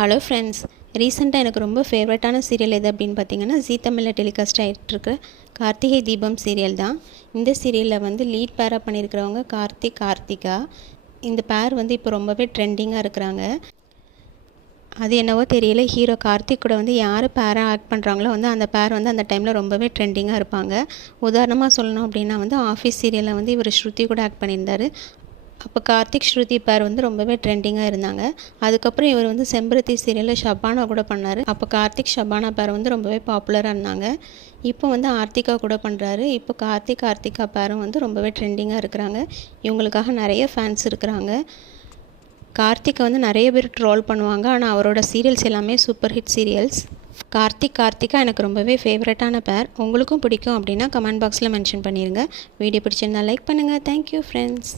Hello friends, ரீசெண்டாக எனக்கு ரொம்ப ஃபேவரட்டான சீரியல் எது அப்படின்னு பார்த்தீங்கன்னா, ஜீ தமிழில் டெலிகாஸ்ட் ஆகிட்டுருக்க கார்த்திகை தீபம் சீரியல் தான். இந்த சீரியலில் வந்து லீட் பேராக பண்ணியிருக்கிறவங்க கார்த்திகா. இந்த பேர் வந்து இப்போ ரொம்பவே ட்ரெண்டிங்காக இருக்கிறாங்க. அது என்னவோ தெரியல, ஹீரோ கார்த்திக் கூட வந்து யார் பேராக ஆக்ட் பண்ணுறாங்களோ வந்து அந்த பேர் வந்து அந்த டைமில் ரொம்பவே ட்ரெண்டிங்காக இருப்பாங்க. உதாரணமாக சொல்லணும் அப்படின்னா வந்து ஆஃபீஸ் சீரியலில் வந்து இவர் ஸ்ருதி கூட ஆக்ட் பண்ணியிருந்தார். அப்போ கார்த்திக் ஸ்ருதி பேர் வந்து ரொம்பவே ட்ரெண்டிங்காக இருந்தாங்க. அதுக்கப்புறம் இவர் வந்து செம்பருத்தி சீரியலில் ஷபானா கூட பண்ணார். அப்போ கார்த்திக் ஷபானா பேர் வந்து ரொம்பவே பாப்புலராக இருந்தாங்க. இப்போ வந்து ஆர்த்திகா கூட பண்ணுறாரு. இப்போ ஆர்த்திகா பேரும் வந்து ரொம்பவே ட்ரெண்டிங்காக இருக்கிறாங்க. இவங்களுக்காக நிறைய ஃபேன்ஸ் இருக்கிறாங்க. கார்த்திகை வந்து நிறைய பேர் ட்ரோல் பண்ணுவாங்க, ஆனால் அவரோட சீரியல்ஸ் எல்லாமே சூப்பர் ஹிட் சீரியல்ஸ். கார்த்திகா எனக்கு ரொம்பவே ஃபேவரட்டான பேர். உங்களுக்கும் பிடிக்கும் அப்படின்னா கமெண்ட் பாக்ஸில் மென்ஷன் பண்ணிடுங்க. வீடியோ பிடிச்சிருந்தா லைக் பண்ணுங்கள். Thank you friends.